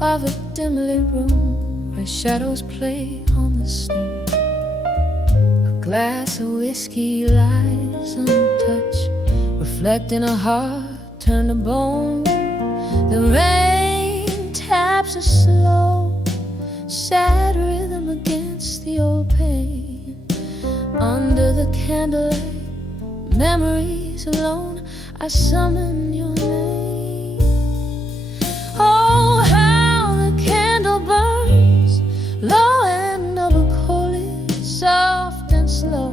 Of a dimly room where shadows play on the snow, a glass of whiskey lies untouched, reflecting a heart turned to bone. The rain taps a slow, sad rhythm against the old pane. Under the candlelight, memories alone, I summon your name. Oh, burns low and double coated, soft and slow.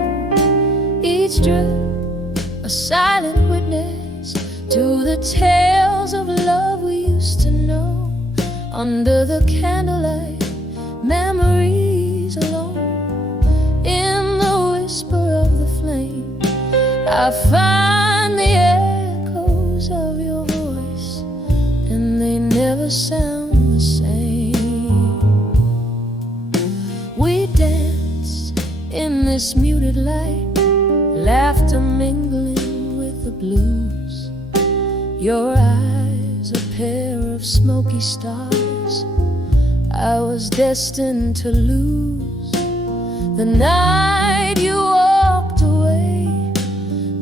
Each drip a silent witness to the tales of love we used to know. Under the candlelight, memories alone. In the whisper of the flame, I find the echoes of your voice, and they never sound the same. In this muted light, laughter mingling with the blues. Your eyes a pair of smoky stars I was destined to lose. The night you walked away,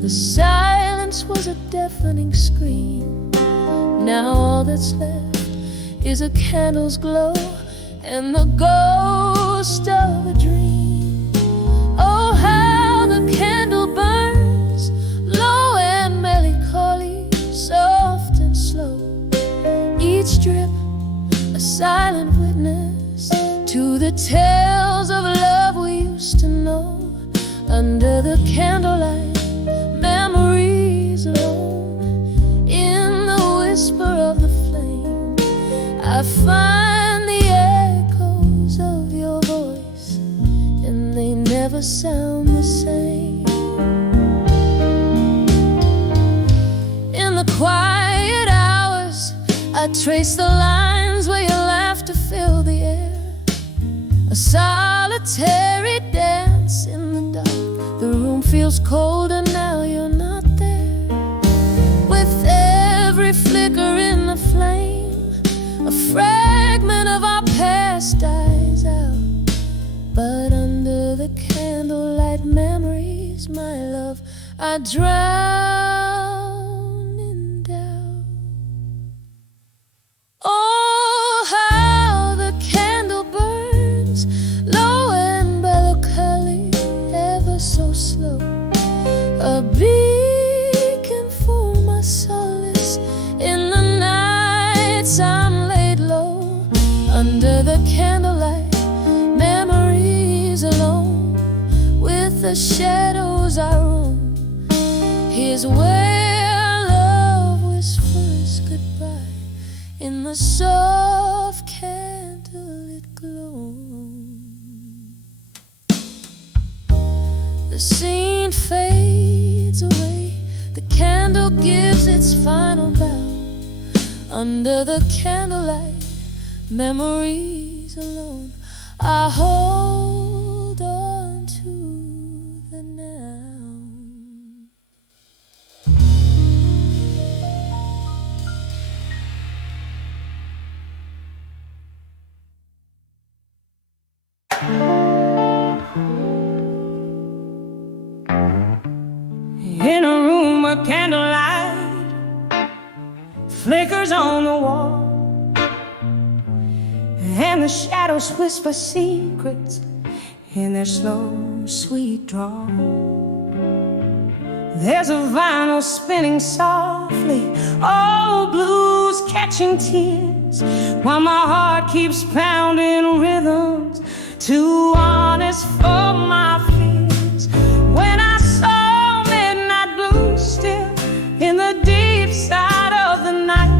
the silence was a deafening scream. Now all that's left is a candle's glow and the ghost of a dream. Oh, how the candle burns, low and melancholy, soft and slow. Each drip a silent witness to the tales of love we used to know. Under the candlelight, memories alone. In the whisper of the flame, I find the echoes of your voice, and they never sound the same. In the quiet hours, I trace the lines where your laughter filled the air. A solitary dance in the dark. The room feels colder now you're not there. With every flicker in the flame, a fragment of our past dies out. But under the candlelight memories, my love, I drown in doubt. Oh, how the candle burns, low and melancholy, ever so slow. A beacon for my solace in the nights I'm laid low. Under the candlelight, memories alone. With the shadows I roam. Here's where love whispers goodbye in the soft candlelit glow. The scene fades away, the candle gives its final bow. Under the candlelight, memories alone, I hold on to the now. In a room where candlelight flickers on the wall, and the shadows whisper secrets in their slow, sweet drawl. There's a vinyl spinning softly, old blues catching tears, while my heart keeps pounding rhythms too honest for my fears. When I saw midnight blue still in the deep side of the night,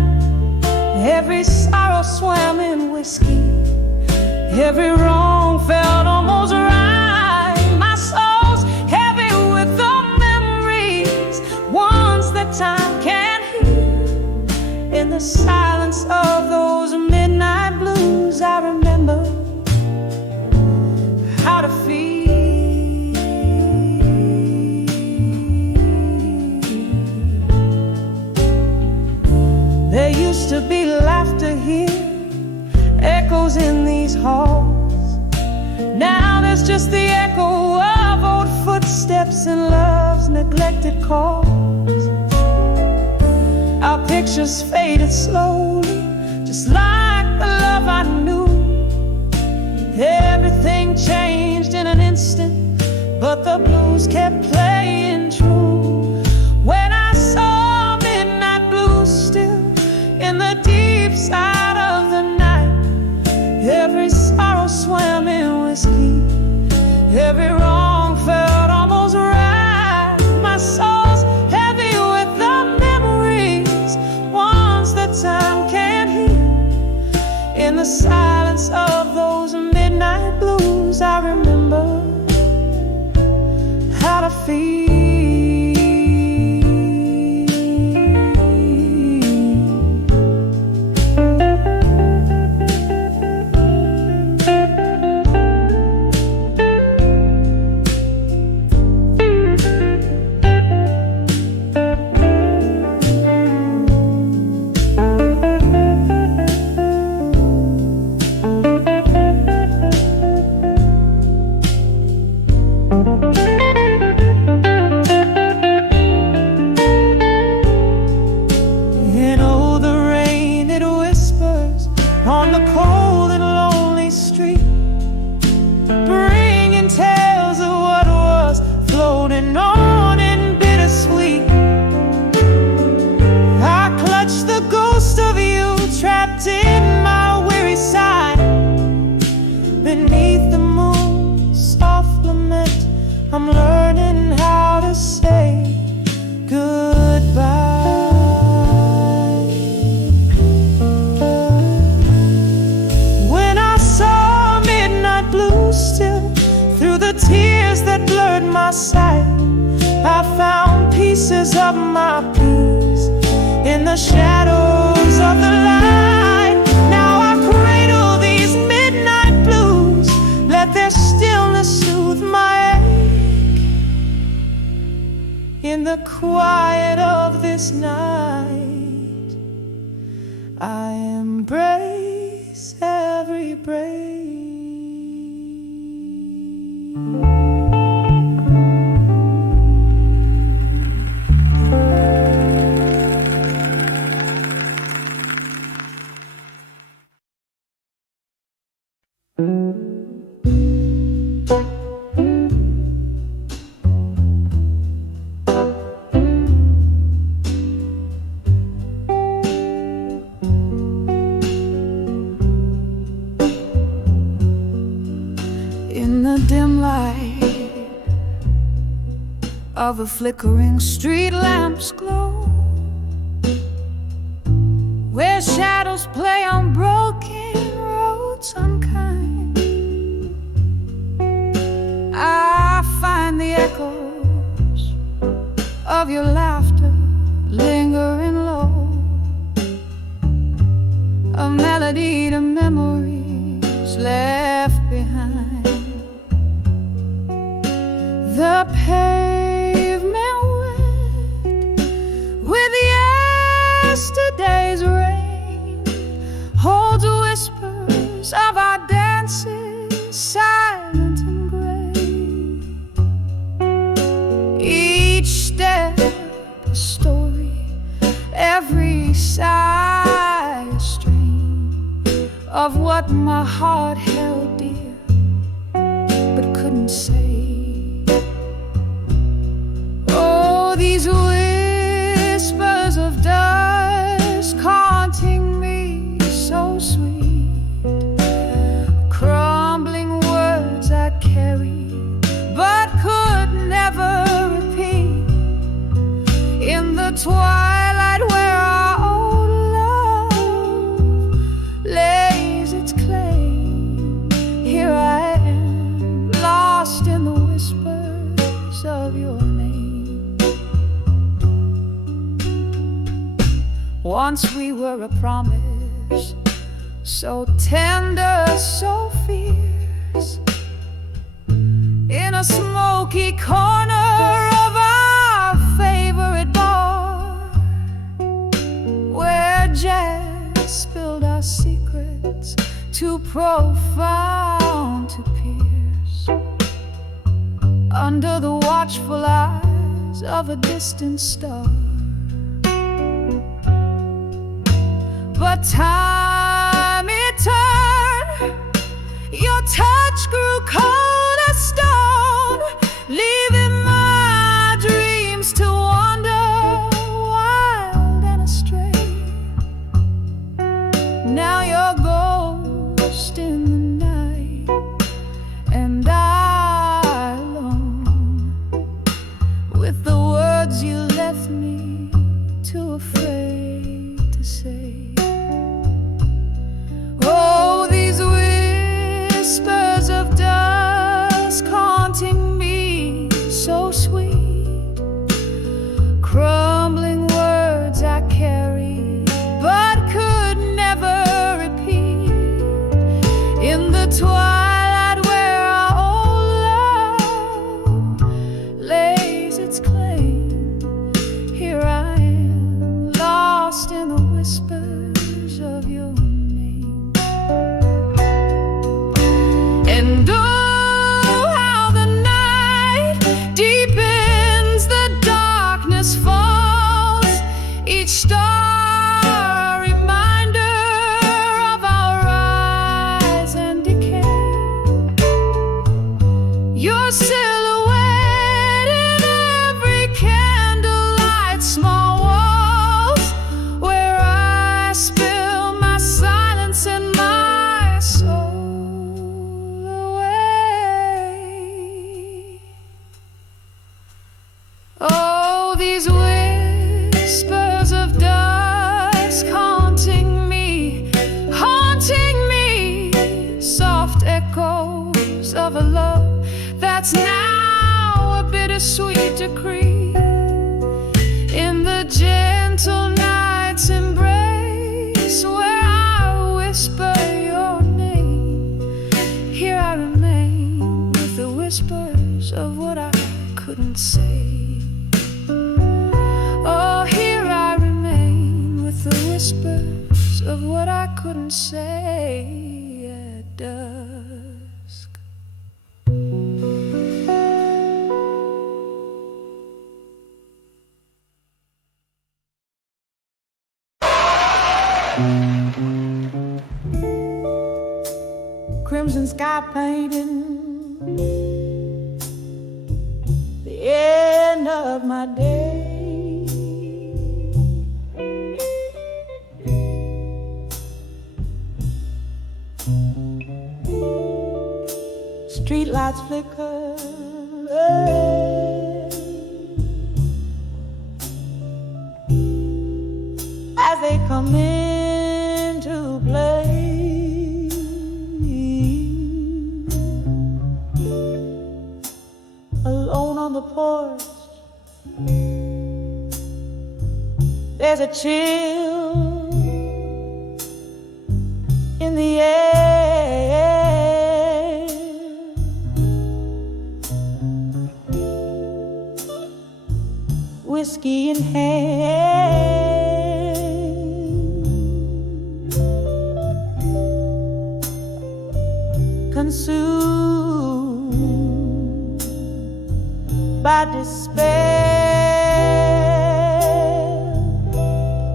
every sorrow swam in whiskey, every wrong felt almost right. My soul's heavy with the memories, time can't heal. In the silence of those midnight blues, I remember how to feel. There used to be laughter here, echoes in these halls. Now there's just the echo of old footsteps and love's neglected calls. Our pictures faded slowly, just like the love I knew. Everything changed in an instant, but the blues kept playing true. When I saw midnight blues still in the deep side of the night, every sorrow swam in whiskey, every wrong felt almost right. My soul's heavy with the memories, ones that time can't heal. In the silence of those midnight blues, I remember how to feel. I'm learning how to say goodbye. When I saw midnight blues still, through the tears that blurred my sight, I found pieces of my peace in the shadows of the light. Now I cradle these midnight blues, let their stillness soothe my ache. In the quiet of this night, I embrace every breath. Dim light of a flickering street lamp's glow, where shadows play on broken roads unkind, I find the echoes of your laughter lingering low, a melody to memories left behind. The pavement wet with yesterday's rain holds whispers of our dances, silent and gray. Each step a story, every sigh a strain of what my heart held dear but couldn't say. These whispers of dusk haunting me so sweet, crumbling words I carried but could never repeat. In the twilight where our old love lays its claim, here I am, lost in the whispers of your name. Once we were a promise, so tender, so fierce, in a smoky corner of our favorite bar, where jazz spilled our secrets, too profound to pierce, under the watchful eyes of a distant star. But time it turned, your touch grew cold as stone, leaving my dreams to wander wild and astray. Now you're ghost in the night, and I alone, with the words you left me too afraid to say. Oh, these whispers of dusk haunting me, so sweet, crumbling words I carry but could never repeat. In the twilight where our old love lays its claim, here I am, lost in the whispers of your name. And oh, how the night deepens, the darkness falls, each star a reminder of our rise and decay. Your silhouette in every candlelight, small walls where I spill my silence and my soul away. Oh, these whispers of dusk haunting me, soft echoes of a love that's now a bittersweet decree. In the gentle night's embrace where I whisper your name, here I remain with the whispers of what I couldn't say. Oh, here I remain with the whispers of what I couldn't say at dusk. Crimson sky painting the end of my day. Street lights flicker as they come into play. Alone on the porch, there's a chill in the air. Whiskey in hand, consumed by despair.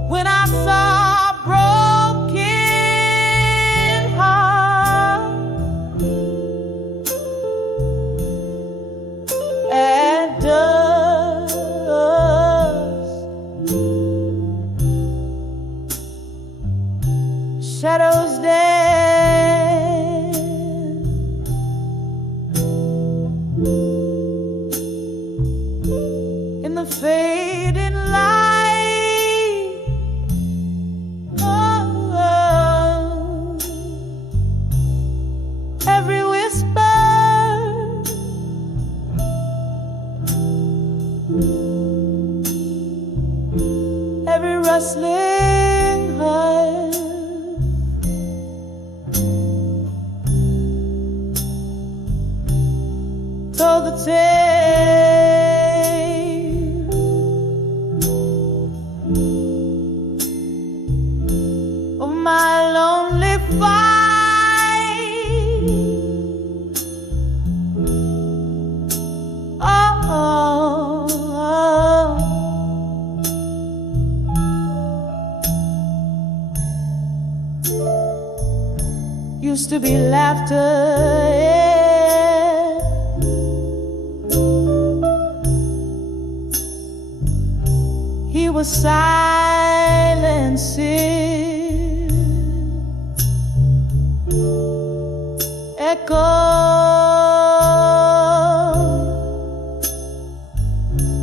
When I saw a broken heart at dusk, shadows dance, every rustling heart. Told the tale of my lonely fight. Oh, used to be laughter, yeah. He was silencing echo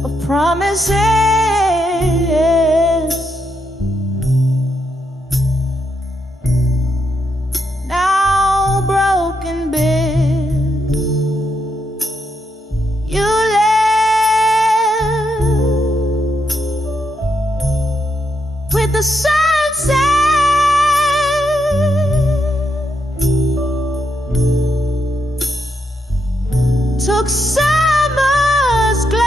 of promises. Now broken bits you left with the sunset. Took summer's glow.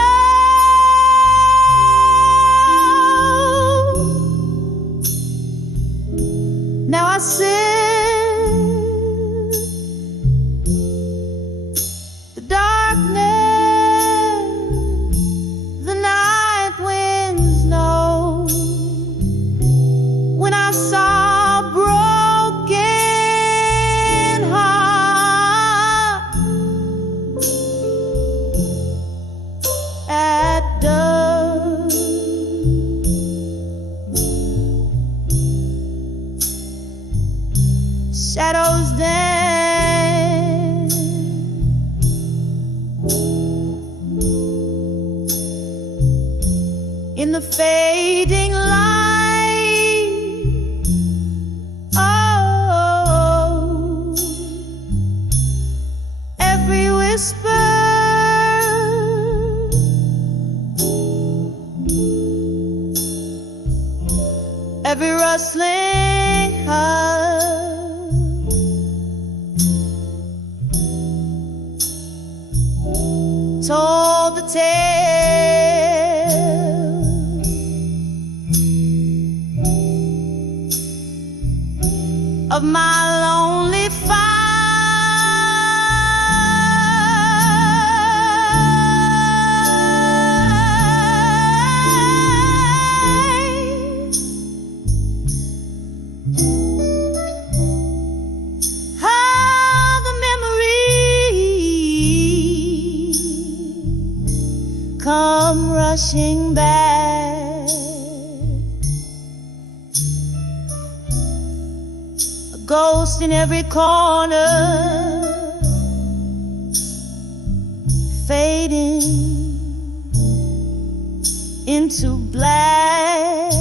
Now I sit the darkness, the night winds know. When I saw a broken heart at dusk, shadows dance in the fading light. Oh, every whisper every rustling heart told the tale of my lonely fight. How the memories come rushing back, a ghost in every corner, fading into black.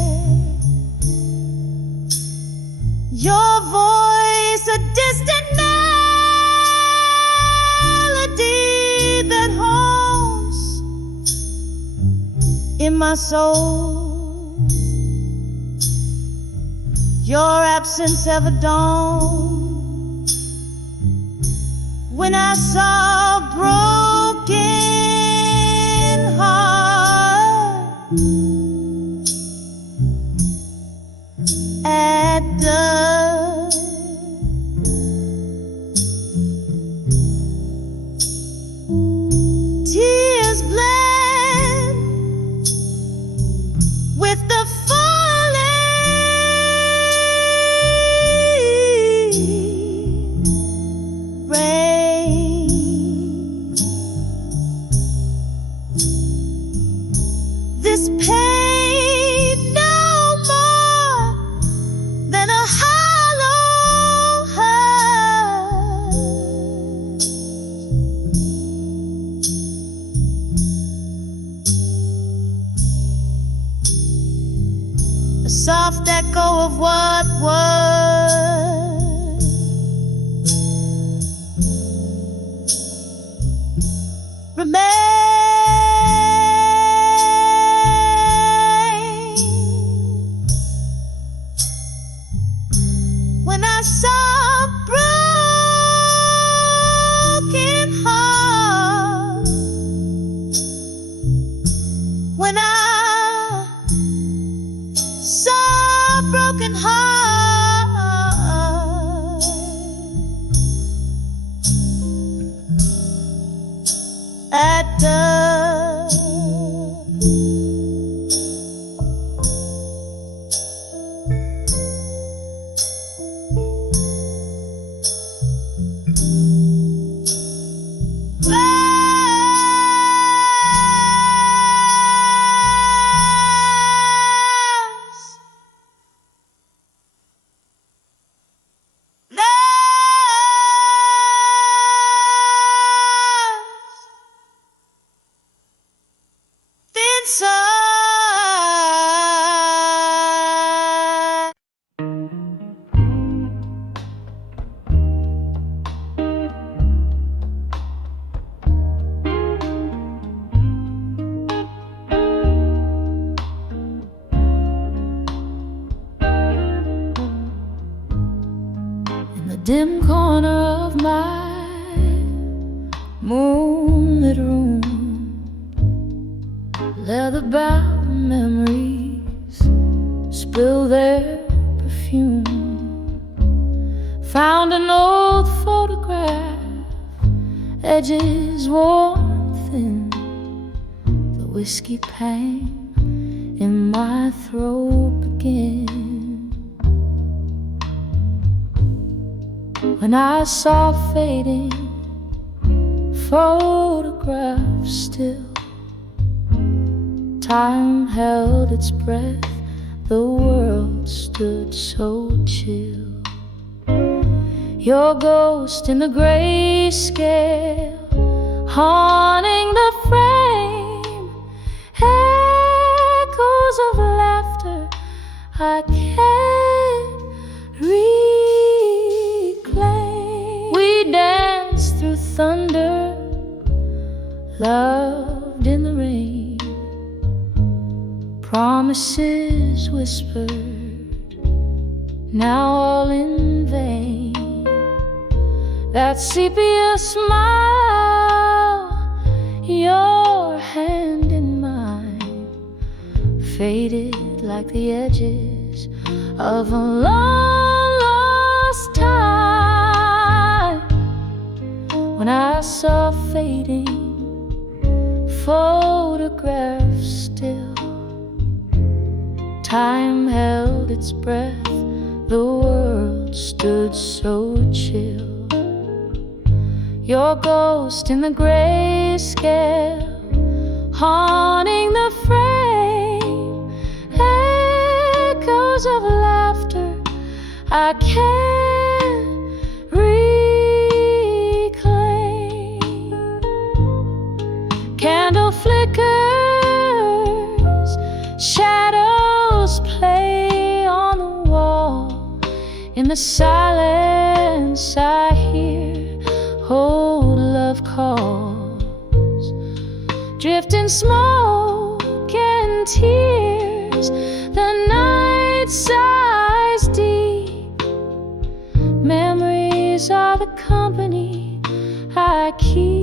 Your voice, a distant melody that haunts in my soul. Your absence ever dawned when I saw a broken heart at dusk. Tears blend with the falling rain. This pain no more than a hollow heart. A soft echo of what was, remains dim corner of my moonlit room, leather-bound memories spill their perfume. Found an old photograph, edges worn thin, the whiskey pain in my throat begin. When I saw fading photographs still, time held its breath, the world stood so chill. Your ghost in the grayscale, haunting the frame, echoes of laughter I can't reclaim. We danced through thunder, loved in the rain, promises whispered, now all in vain. That sepia smile, your hand in mine, faded like the edges of a long lost time. When I saw fading photographs still, time held its breath, the world stood so chill. Your ghost in the grayscale, haunting the frame, echoes of laughter I can't reclaim. Candle flickers, shadows play on the wall. In the silence I hear old love calls, drifting smoke and tears, the night sighs deep. Memories are the company I keep.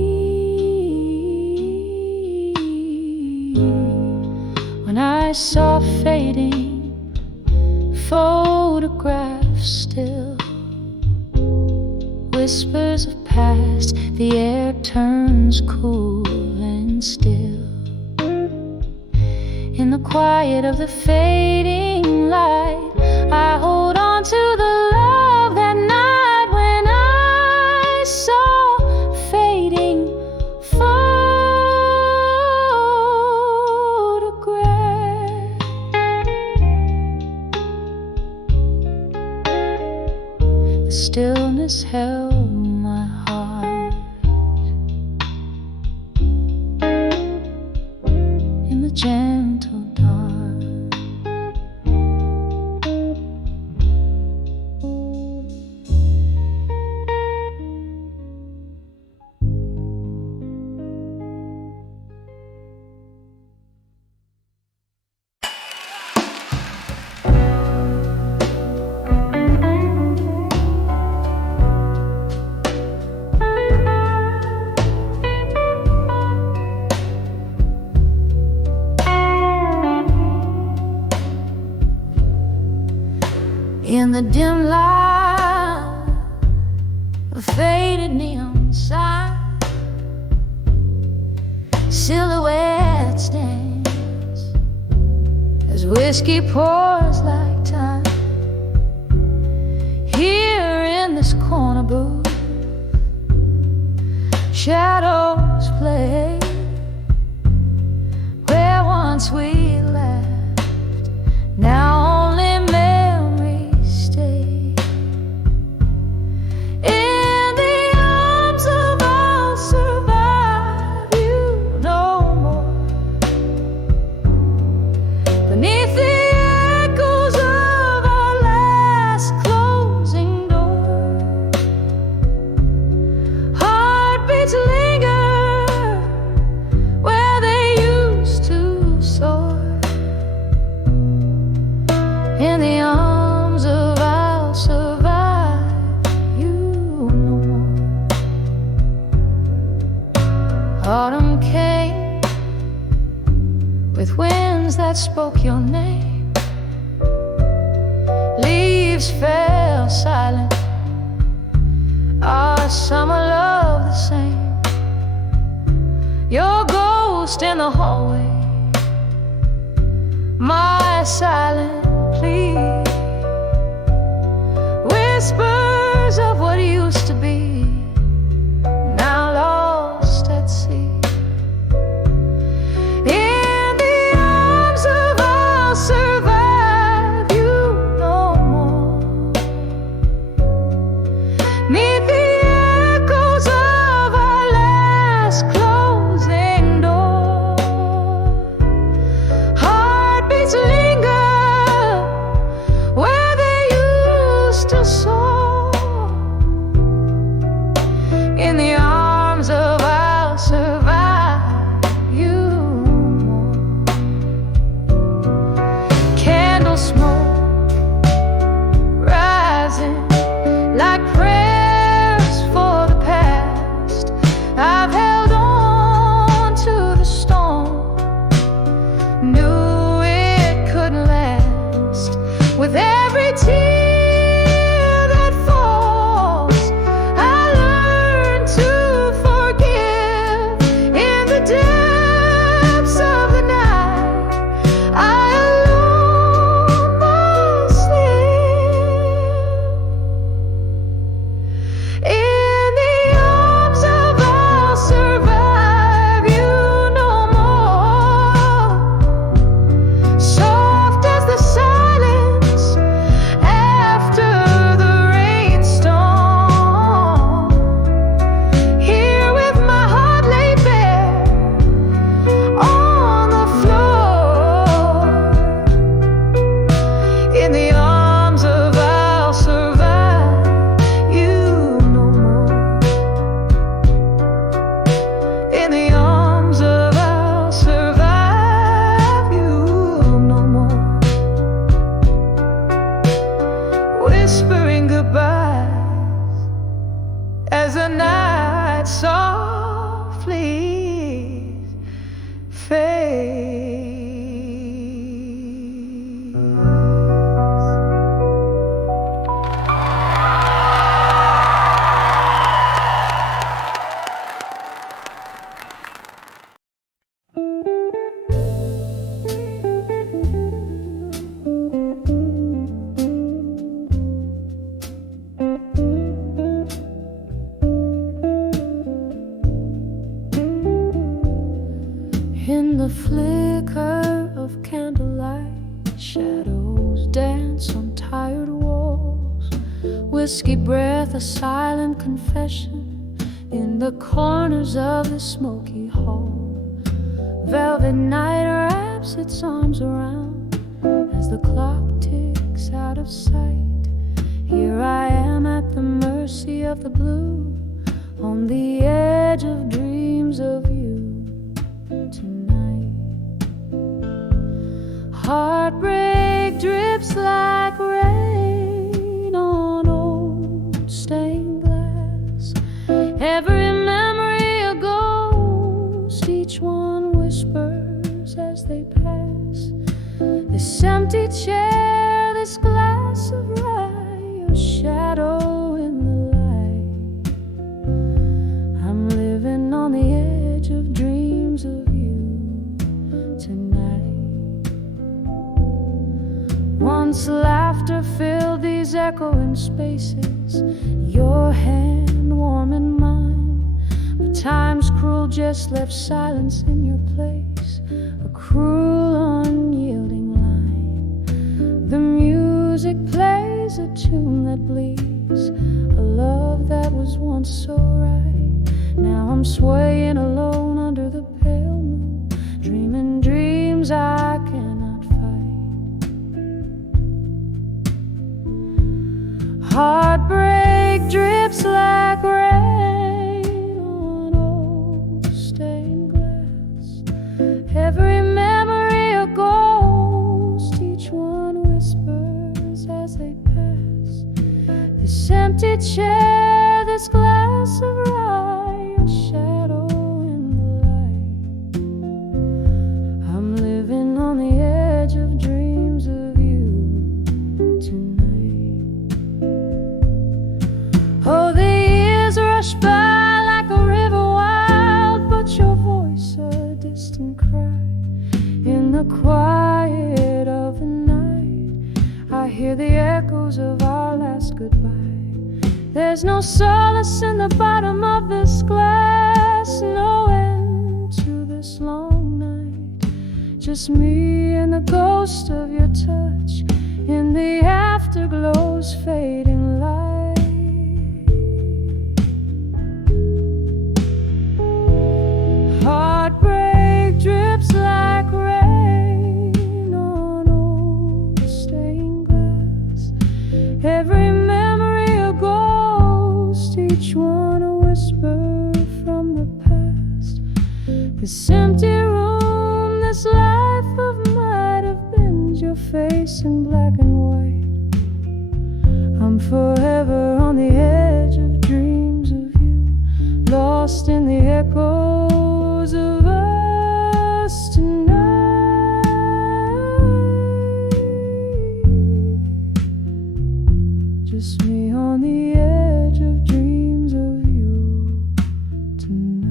When I saw fading photographs still, whispers of past, the air turns cool and still. In the quiet of the fading light, I hold on to the love that night when I saw fading photographs. The stillness held my heart in the gentle dark. In the dim light, a faded neon sign, silhouettes dance as whiskey pours like time. Here in this corner booth, shadows play where once we laughed, now only memories stay. In the arms of all survive you no more, beneath the echoes of our last closing door. Heartbeats linger where they used to soar. spoke your name. Leaves fell silent. Our summer love the same. Your ghost in the hallway, my silent plea. Whispers of what used to be, now lost at sea. In the arms of I'll survive you no more. 'Neath the echoes of our last closing door, heartbeats linger where they used to soar. In the arms of I'll survive you more. Candle smoke rising like prayers for the past. I've held on to the storm, knew it couldn't last. With every tear that falls, I learn to forgive. In the depths of the night, I alone must live. In the arms of I'll survive you no more. Soft as the silence after the rainstorm, here with my heart laid bare on the floor. In the arms of I'll survive you no more. In the arms of I'll survive you no more. Whispering goodbyes as the night softly fades. In the flicker of candlelight, shadows dance on tired walls. Whiskey breath, a silent confession in the corners of the smoky hall. Velvet night wraps its arms around as the clock ticks out of sight. Here I am at the mercy of the blue, on the edge of dreams of you tonight. Heartbreak drips like rain on old stained glass. Every memory a ghost, each one whispers as they pass. This empty chair, this glass of rye, your shadow in the light. I'm living on the edge of dreams of you tonight. Once laughter filled these echoing spaces, your hand warm in mine. But time's cruel just left silence in your place, a cruel unyielding line. The music plays a tune that bleeds, a love that was once so right. Now I'm swaying alone under the pale moon, dreaming dreams I cannot fight. Heartbreak drips like rain on old stained glass. Every memory a ghost, each one whispers as they pass. This empty chair, this glass of rye, your shadow in the light. I'm living on the edge of goodbye. There's no solace in the bottom of this glass, no end to this long night. Just me and the ghost of your touch in the afterglow's fading light. Heartbreak drips like rain on old stained glass. Every memory a ghost, each one a whisper from the past. This empty room, this life of might have been your face in black and white. I'm forever on the edge of dreams of you, lost in the echoes of us tonight. Just me on the edge of dreams of you tonight.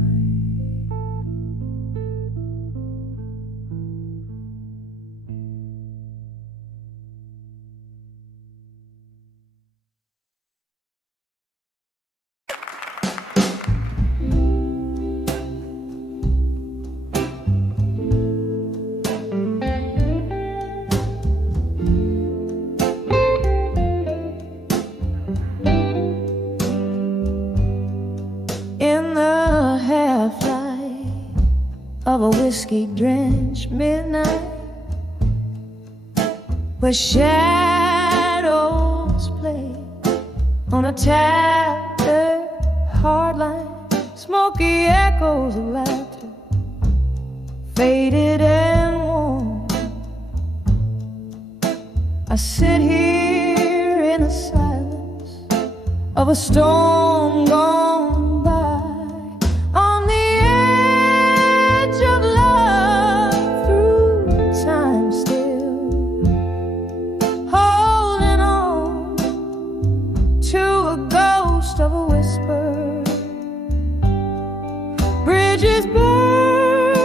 Of a whiskey-drenched midnight, where shadows play on a tattered hardline, smoky echoes of laughter, faded and warm. I sit here in the silence of a storm gone by, on the of a whisper. Bridges burn,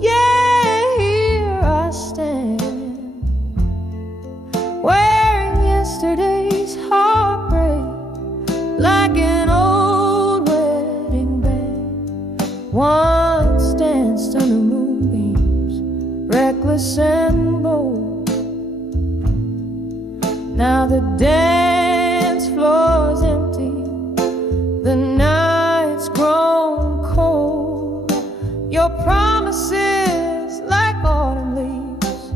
yeah, here I stand, wearing yesterday's heartbreak like an old wedding band. Once danced under moonbeams, reckless and bold. Now the dance floor's empty, the night's grown cold. Your promises, like autumn leaves,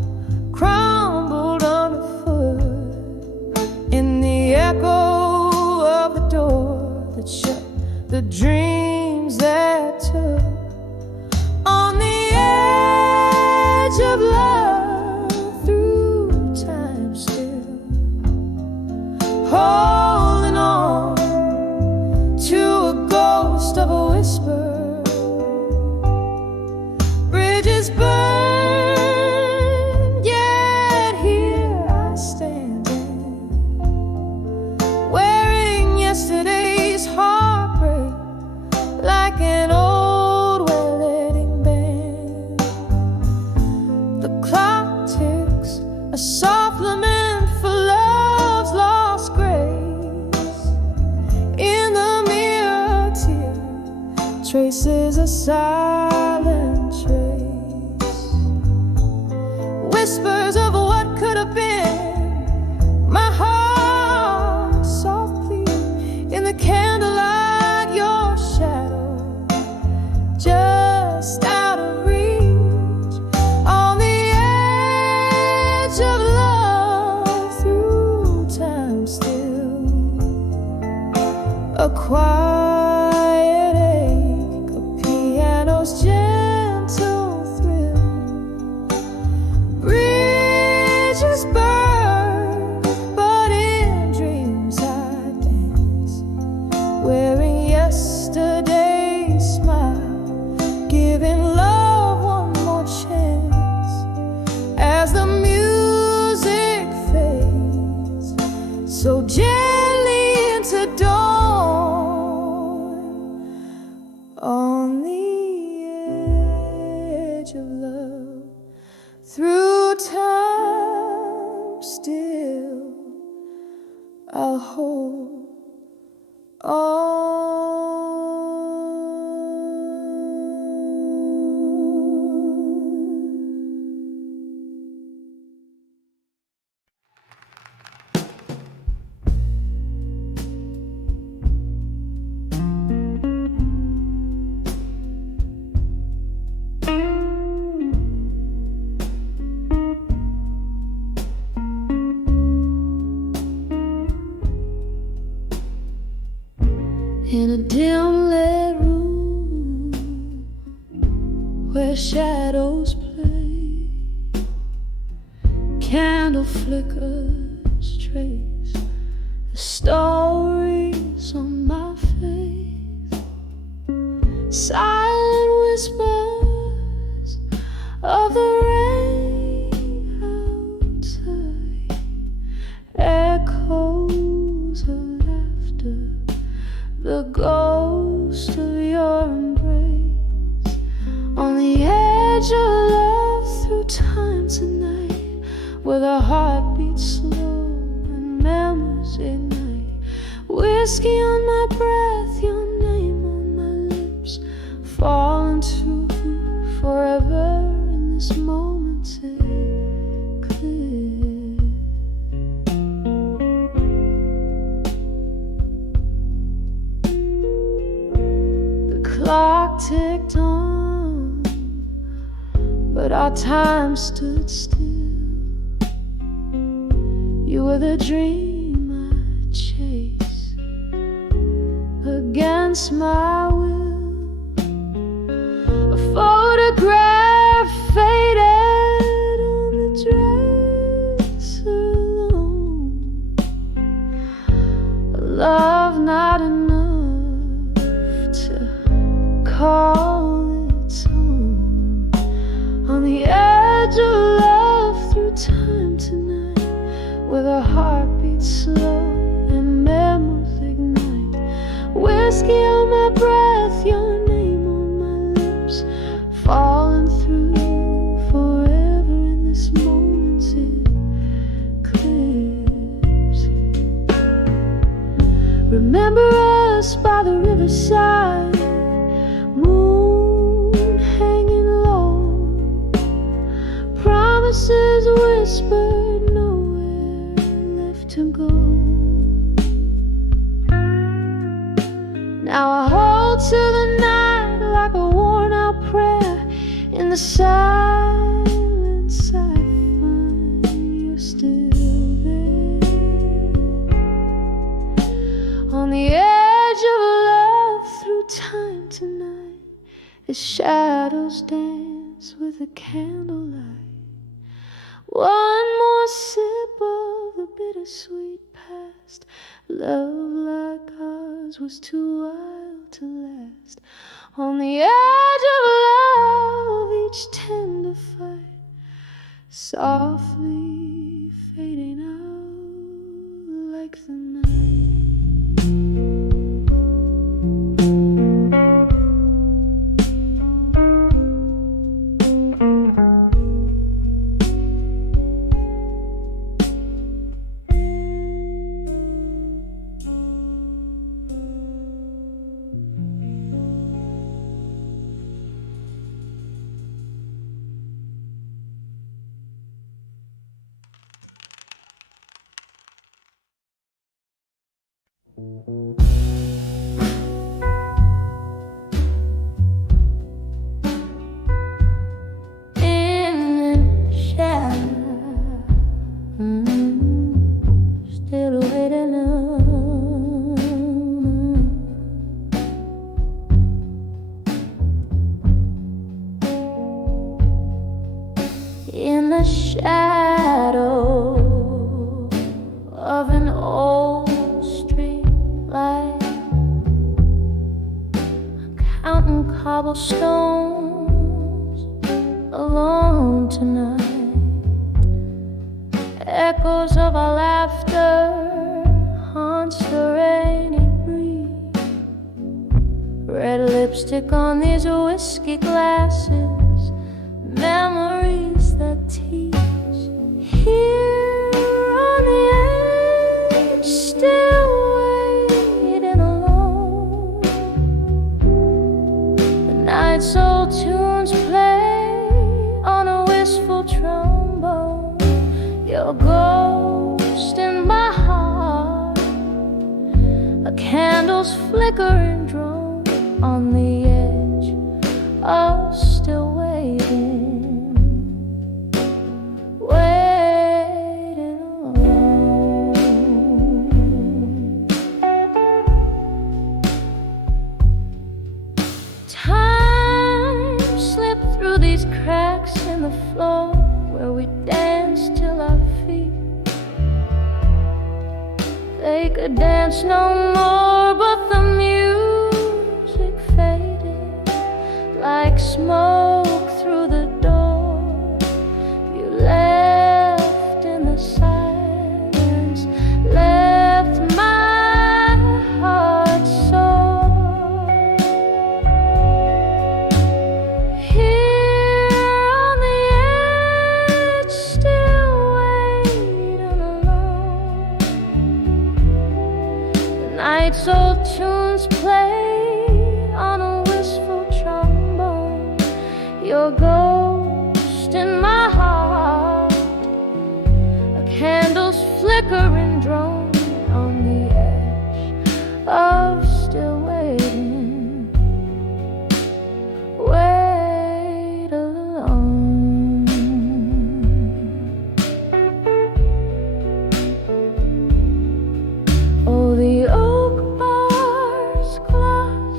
crumbled underfoot in the echo of the door that shut, the dreams that took. On the edge of love, through time still, holding on to a ghost of a whisper. Bridges burn, yet here I stand, wearing yesterday's heartbreak like an old wedding band. The clock ticks, a soft lament for love's lost grace. In the mirror, tear traces a silent trace. Whispers of what could have been. My heart softly in the candlelight, your shadow just out of reach. On the edge of love, through time still, a quiet ache, a piano's gentle thrill. Bridges burn, but in dreams I dance, wearing yesterday's smile, giving love one more chance. As the music fades so gently into dawn, on the edge of love, through time in a dim lit room where shadows play. Candle flickers trace the stories on my face. Silent whispers of the rain outside, echoes of laughter, the ghost of your embrace. On the edge of love through time tonight, where the heart beats slow and memories ignite. Whiskey on my breath, your name on my lips, falling to forever in this moment's eclipse. The clock ticked on, but our time stood still. You were the dream I chased against my will. A photograph faded on the dresser alone. A love not enough to call its own. On the edge of love through time tonight, where the heart beats slow and memories ignite. Whiskey on my breath, your name on my lips, falling through forever in this moment's eclipse. Remember us by the riverside, moon hanging low, promises whispered, to go. Now I hold to the night like a worn out prayer. In the silence I find you're still there. On the edge of love through time tonight, as shadows dance with the candlelight. One more sip of the bittersweet past. Love like ours was too wild to last. On the edge of love, each tender fight softly fading out like the night. Cobblestones alone tonight, echoes of our laughter haunts the rainy breeze. Red lipstick on these whiskey glasses, memories that teach. Here on the edge, still waiting alone. Night's old tunes play on a wistful trombone. Your ghost in my heart, a candle's flickering drone on the edge of still waiting, waiting alone. could dance no more, but the music faded like smoke through the door. You left in the silence, left my heart sore. Here on the edge, still waiting alone. The night's old tunes play on a wistful trombone. Your ghost in my heart, a candle's flickering drone on the edge of still waiting, wait alone. Oh, the oak bars gloss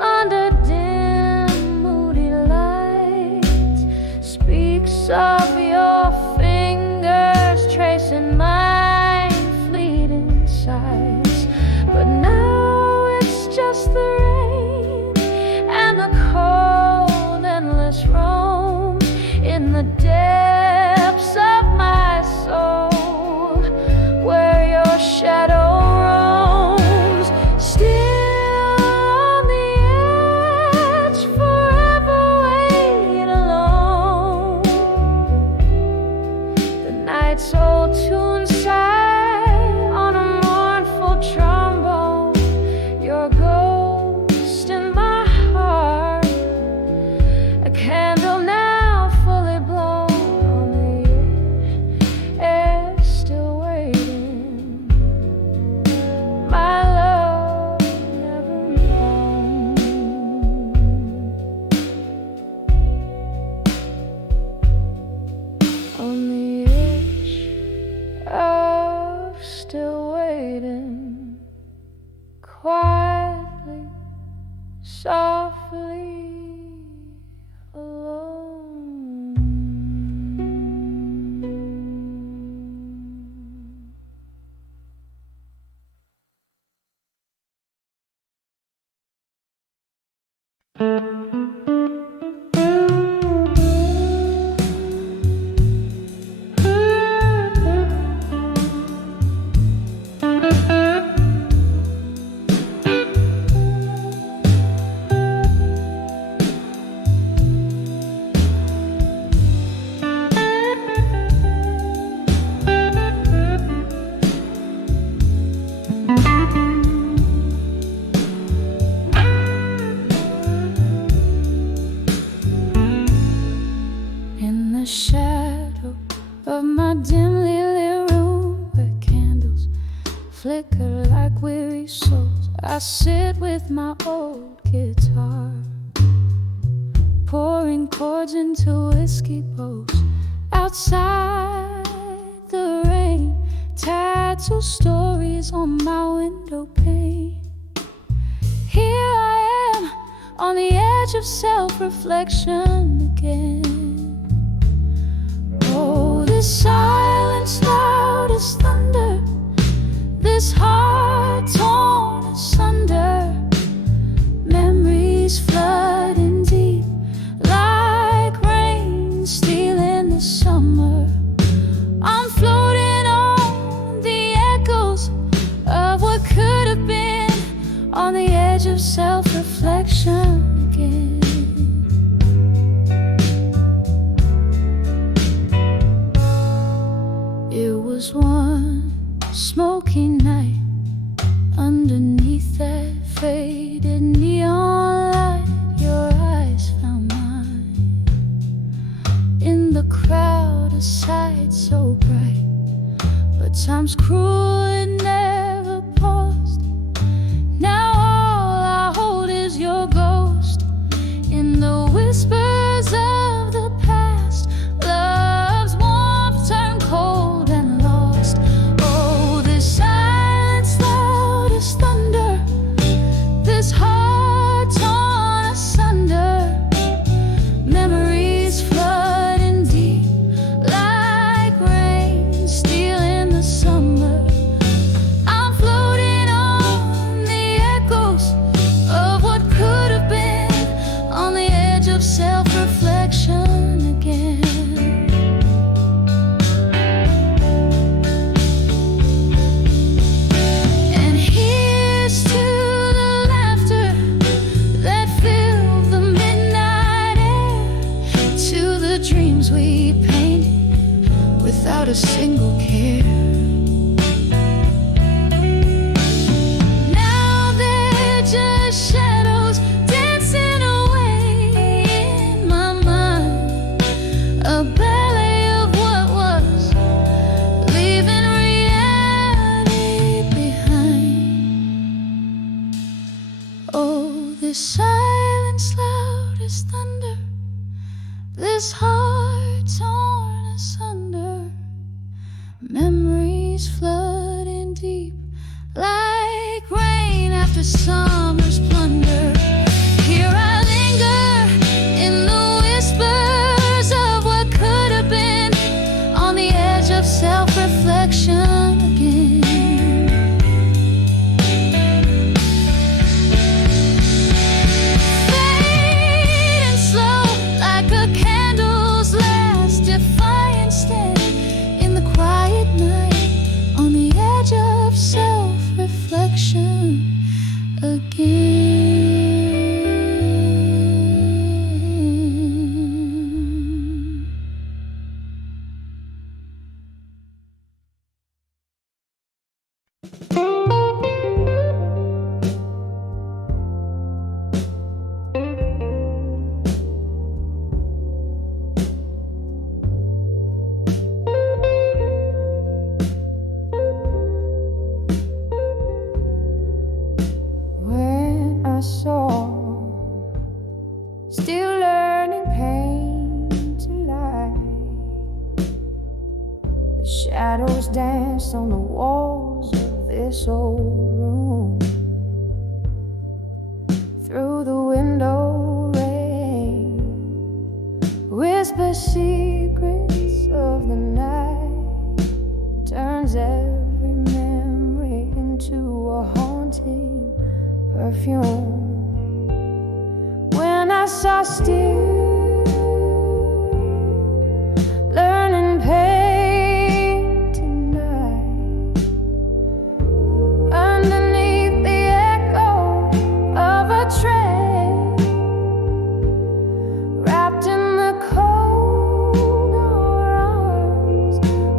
under dim moody light speaks of your fingers tracing my fleeting sighs. But now it's just the rain and the cold endless roam in the depths of my soul, where your shadow roams, still on the edge, forever wait alone. The night's old tune sigh on a mournful trombone. Your ghost in my heart, a candle now fully blown on the edge, still waiting. My love never known. On the edge of still waiting, quietly, softly alone. In the shadow of my dimly lit room, where candles flicker like weary souls, I sit with my old guitar, pouring chords into whiskey bowls. Outside the rain, tattoo stories on my window pane. Here I am on the edge of self-reflection again. Oh, this silence loud as thunder, this heart torn asunder, memories flooding deep like rain stealing the summer. I'm floating on the echoes of what could have been, on the edge of self-reflection again. It was one smoky night underneath that faded neon light. Your eyes found mine in the crowd, a sight so bright, but time's cruel, it never paused. Now all I hold is your ghost in the whispers of the past. Love's warmth turned cold and lost. Oh, this silence loud as thunder, this heart torn asunder, memories flooding deep like rain stealing the summer. single care. Now they're just shadows dancing away in my mind, a ballet of what was, leaving reality behind. Oh, this silence loud as thunder, this heart torn asunder, memories flooding deep like rain after summer's plunder. Here I linger in the whispers of what could have been, on the edge of self-reflection again. Fading slow like a candle's last defiant stand in the quiet night, on the edge of self-reflection again. When I saw, still learning pain to lie, the shadows danced on the walls of this old room. Through the window rain whisper secrets of the night, turns every memory into a haunting perfume. When I saw still learning pain tonight, underneath the echo of a train, wrapped in the cold arms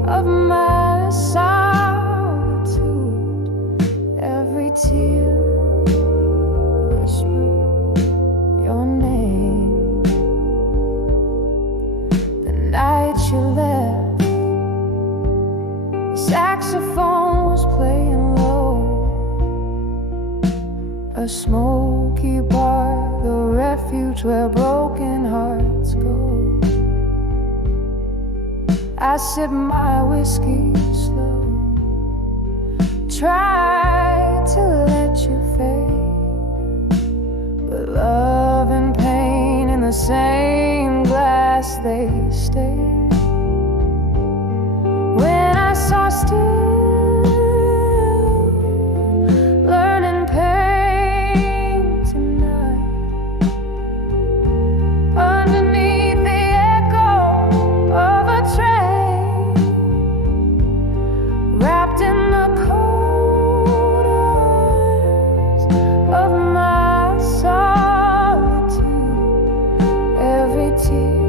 of my solitude, every tear whisper your name. The night you left, the saxophone was playing low, a smoky bar, the refuge where broken hearts go. I sip my whiskey slow, try to let you fade, but love and pain in the same glass, they stay. When I saw still learning pain tonight, underneath the echo of a train, wrapped in the cold arms of my solitude, every tear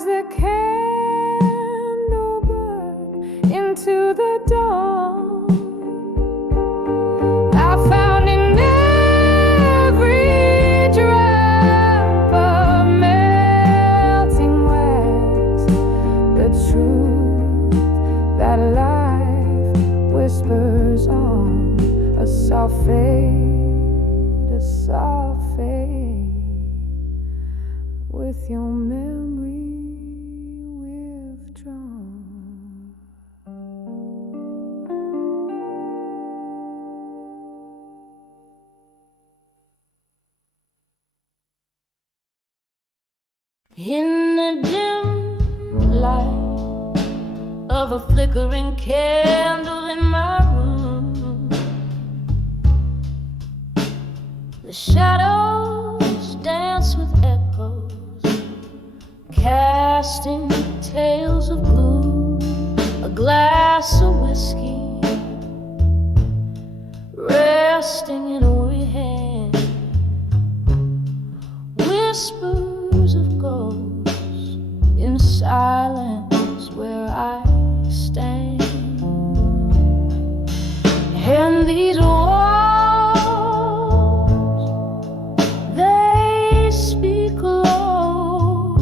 as the candle burned into the dawn. I found in every drop of melting wax the truth that life whispers on, a soft fade, a soft fade, with your memory withdrawn. In the dim light of a flickering candle in my room, the shadows dance with echoes, casting tales of gloom. A glass of whiskey resting in a weary hand, whispers of ghosts in silence where I stand. And these walls, they speak low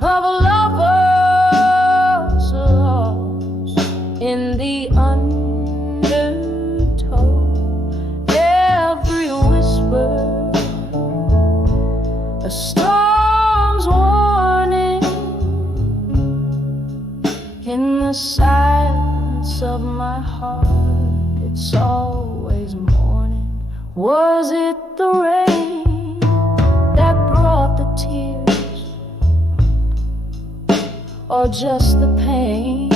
of lovers lost in the undertow. Every whisper a storm's warning. In the silence of my heart, it's always morning. Was it the rain that brought the tears, or just the pain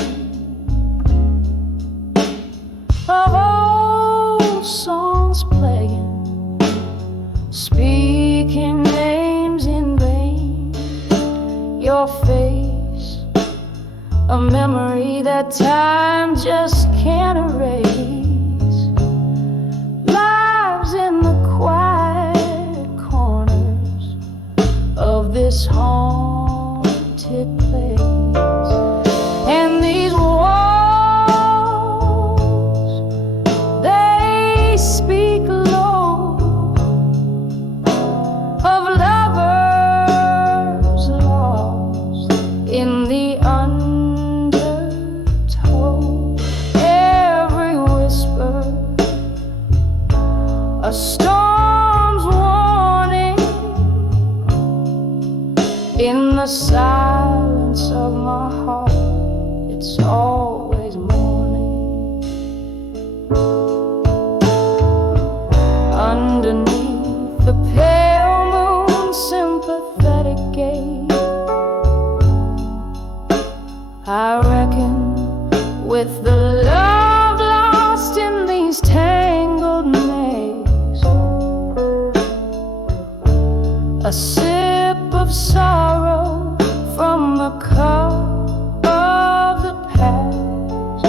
of old songs playing, speaking names in vain? Your face, a memory that time just can't erase, lives in the quiet corners of this haunted place. And these walls, they speak low of lovers lost in the undertow. Every whisper a storm's warning. In the silence of my heart, it's always morning. Underneath the pale moon's sympathetic gaze, I reckon with the love lost in these tangled mazes. A sip of sorrow from the cup of the past,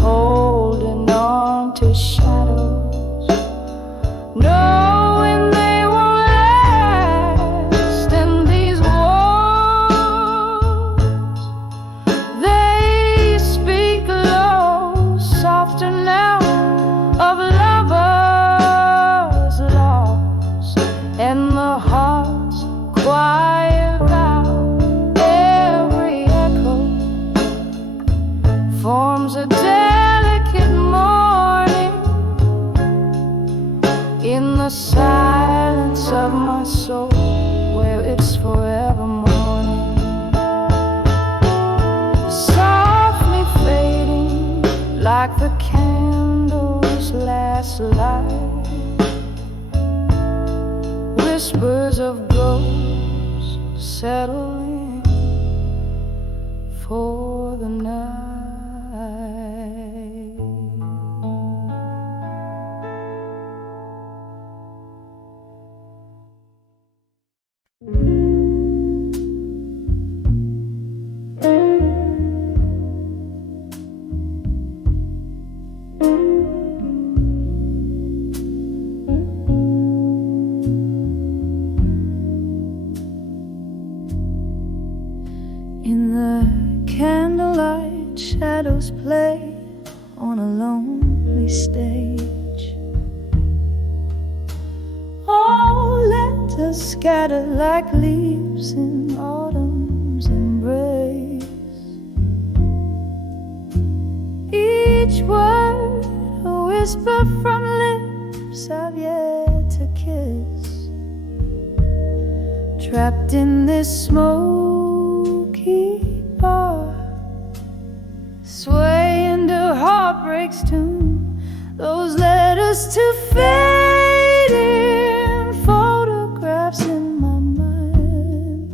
holding on to shadows, knowing they won't last. And these walls, they speak low, softer now, of lovers lost, and the heart's quiet vow. Every echo forms a delicate mourning. In the silence of my soul, where it's forever morning, softly fading like the candle's last light. Whispers of ghosts settle in for the night. In the candlelight, shadows play on a lonely stage. All letters scatter like leaves in autumn's embrace. Each word a whisper from lips I've yet to kiss, trapped in this smoky bar, swaying to heartbreak's tune. Those letters to fading photographs in my mind.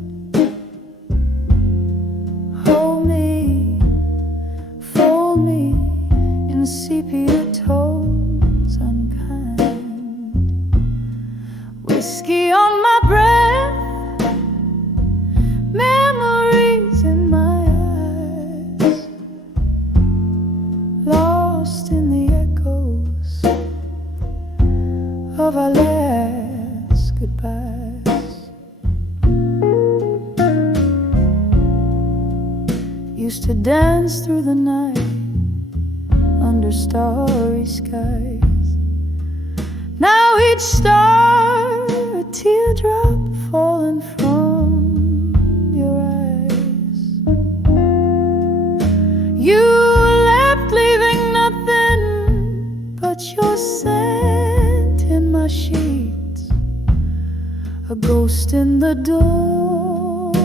Hold me, fold me in sepia tones unkind. Whiskey on my breath, memories in my eyes, lost in the echoes of our last goodbyes. Used to dance through the night under starry skies. Now each star a teardrop falling from your eyes. You left leaving nothing but your scent in my sheets, a ghost in the doorway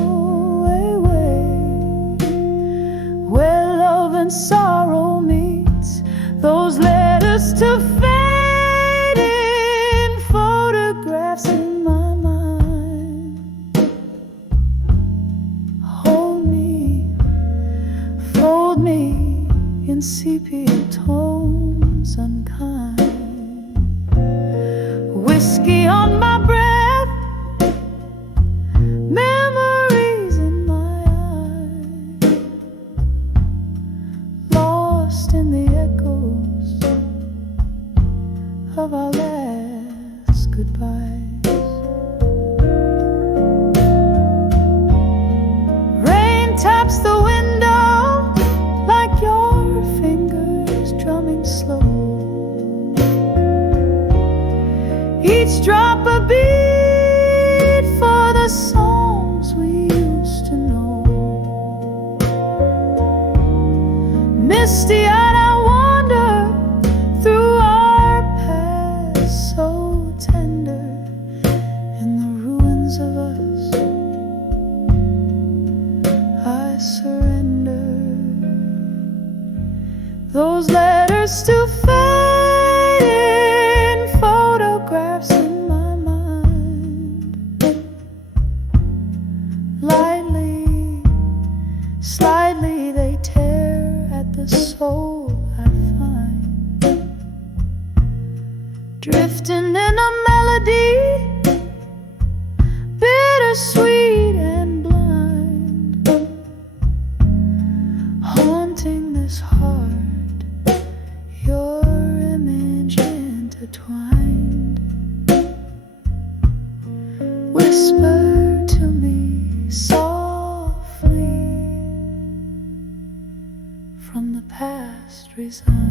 where love and sorrow meets. Those letters to fading photographs in my mind. Hold me, fold me in sepia tones unkind. Whiskey on my breath, memories in my eyes, lost in the echoes of our last goodbyes. Rain taps the window like your fingers drumming slow. Each drop a beat for the songs we used to know. Misty-eyed I wander through our past, so tender, in the ruins of us I surrender. Those letters to fading photographs in my mind. Lightly, slightly they tear at the soul I find. Drifting in a melody, bittersweet and blind, haunting this heart, your image intertwined. Whisper to me softly, from the past resigned.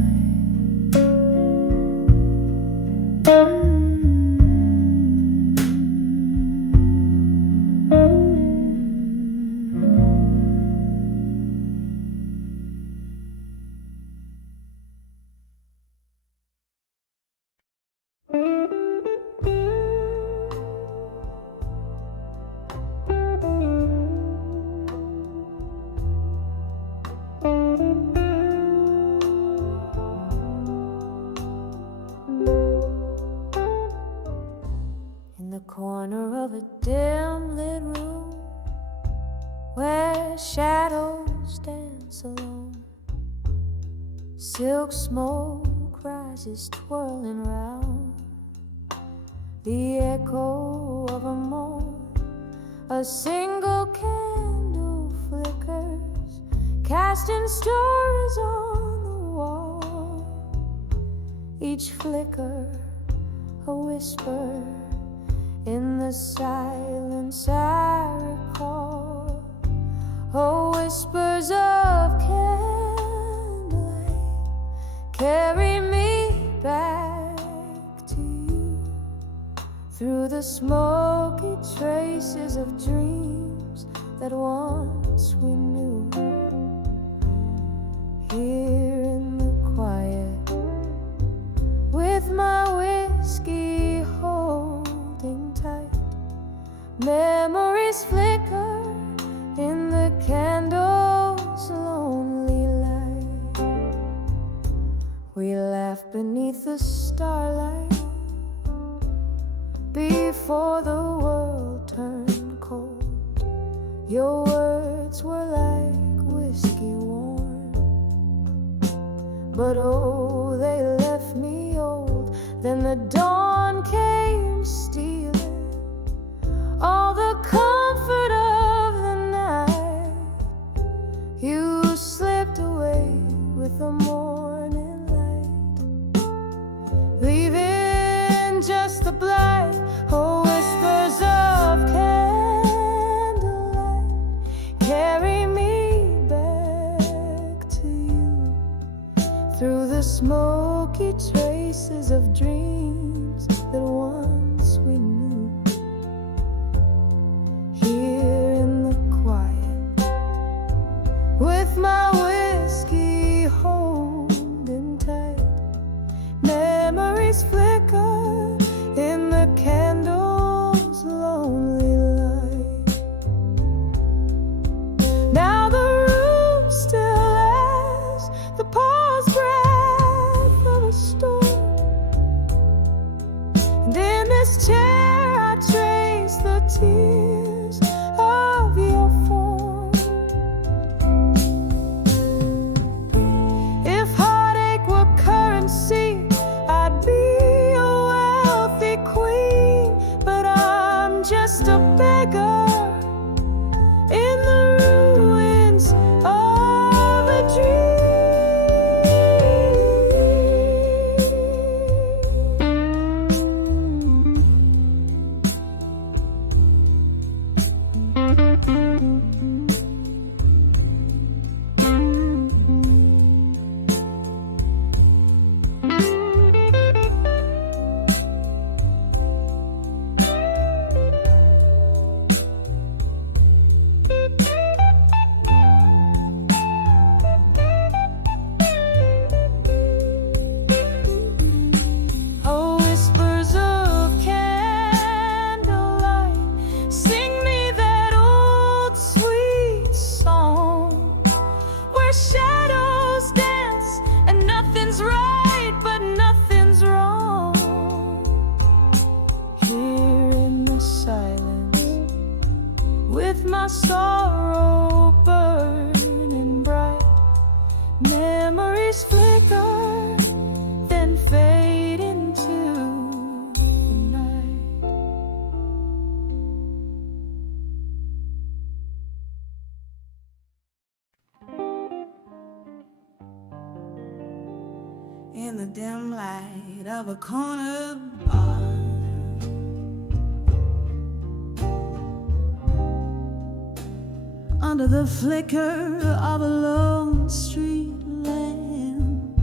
In the corner of a dim lit room where shadows dance alone, silk smoke rises twirling round, the echo of a moan. A single candle flickers, casting stories on the wall, each flicker a whisper in the silence I recall. Oh, through the smoky traces of dreams that once we knew. Here in the quiet, with my whiskey holding tight, memories flicker in the candle's lonely light. We laughed beneath the starlight before the world turned cold. Your words were like whiskey warm, but oh, they left me old. Then the dawn came stealing, all the comfort of the night. You slipped away with the morning light, leaving just the blithe whispers of candlelight. Carry me back to you through the smoky traces of dreams that once we knew. Here in the quiet, with my whiskey holding tight, memories flicker in the candle's lonely light. Now the room still has the paused breath of a storm, and in this chair I trace the tears of your form. If heartache were currency, I'd be a wealthy queen, but I'm just a beggar in the ruins of a dream. Oh, whispers of candlelight, sing me that old sweet song where shadows dance and nothing's right but nothing's wrong. Here in the silence, with my sorrow burning bright, memories flicker, then fade into the night. In the dim light of a corner bar, under the flicker of a lone street lamp,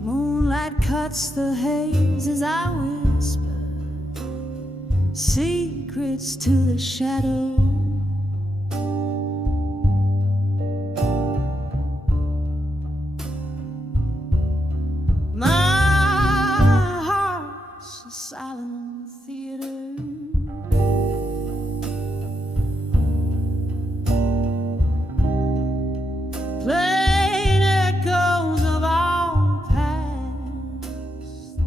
moonlight cuts the haze as I whisper secrets to the shadow. My heart's a silent theater, playing echoes of our past.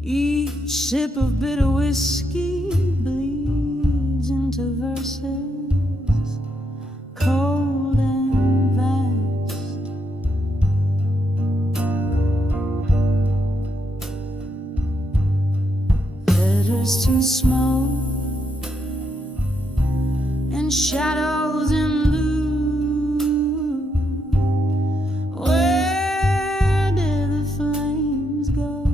Each sip of bitter whiskey bleeds into verses cold and vast. Letters to smoke and shadows in blue. Where did the flames go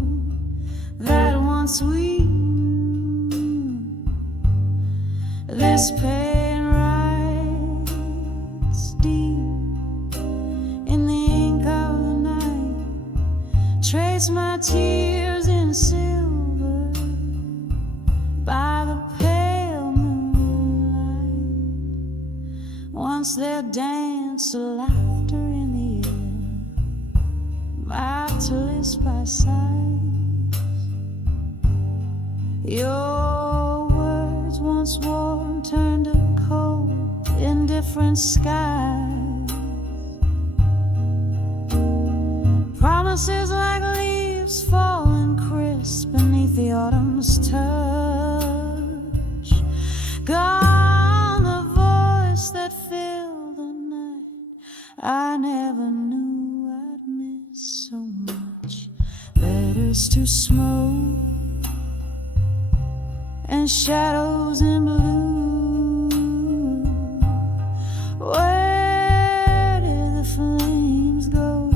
that once we knew? This pain writes deep in the ink of the night. trace my tears in silver by the pale moonlight. Once there danced a laughter in the air, marvelous by sight. Your words once warm turned to cold in different skies. Promises like leaves falling crisp beneath the autumn's touch. Gone the voice that filled the night. I never knew I'd miss so much. Letters to smoke and shadows in blue. Where did the flames go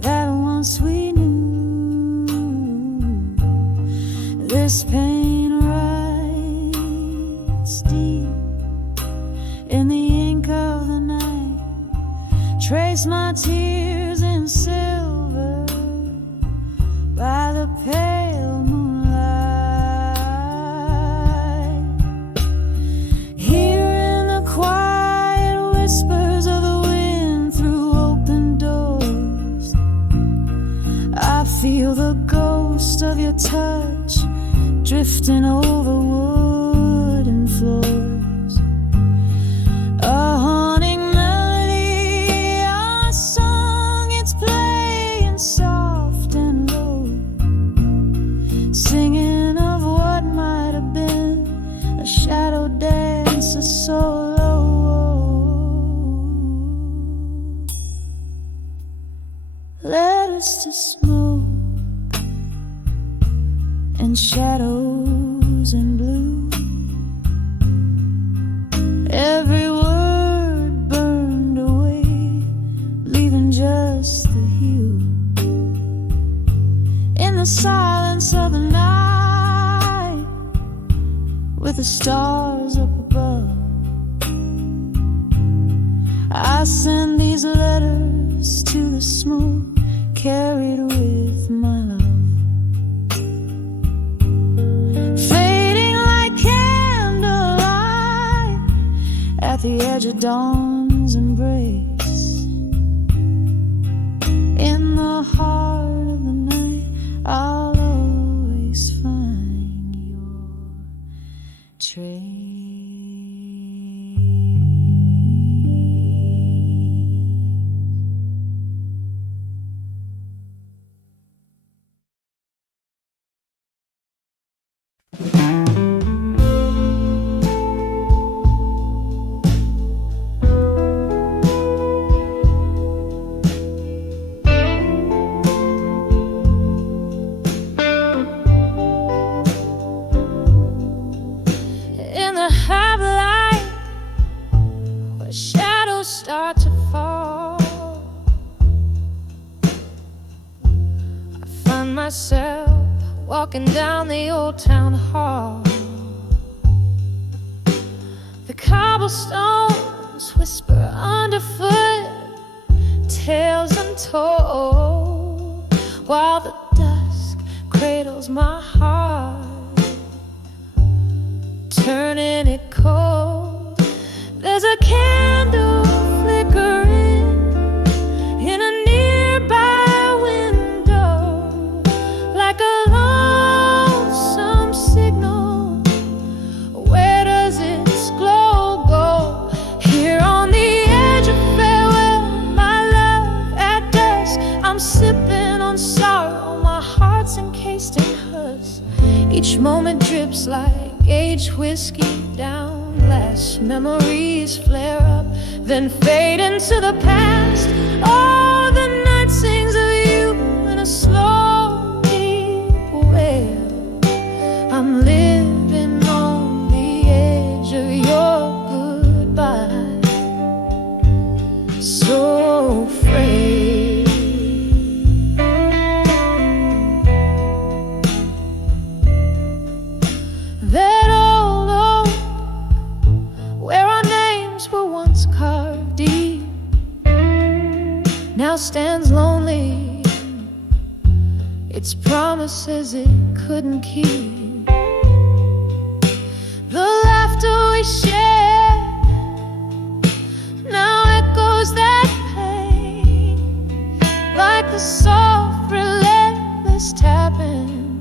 that once we knew? This pain writes deep in the ink of the night. Trace my tears in silver by the pale moonlight. Here in the quiet whispers of the wind through open doors, I feel the ghost of your touch drifting over wooden floors. A haunting melody, a song, it's playing soft and low, singing of what might have been, a shadow dance, a solo. Letters to smoke and shadows in blue. Every word burned away, leaving just the hue. In the silence of the night, with the stars up above, I send these letters to the smoke, carried with my love. Fading like candlelight at the edge of dawn's embrace. In the heart of the night, I'll always find your trace. In the half light, where shadows start to fall, I find myself walking down the old town hall. The cobblestones whisper underfoot, tales untold, while the dusk cradles my heart, turning it cold. There's a candle flickering in a nearby window, like a lonesome signal. Where does its glow go? Here on the edge of farewell, my love, at dusk, I'm sipping on sorrow. My heart's encased in hers. Each moment drips like aged whiskey down glass. Memories flare up, then fade into the past. Oh, the night sings of you in a slow, deep wail. I'm living on the edge of your goodbye, so frail. That old oak where our names were once carved deep, its promises it couldn't keep. The laughter we shared now echoes that pain, like the soft, relentless tapping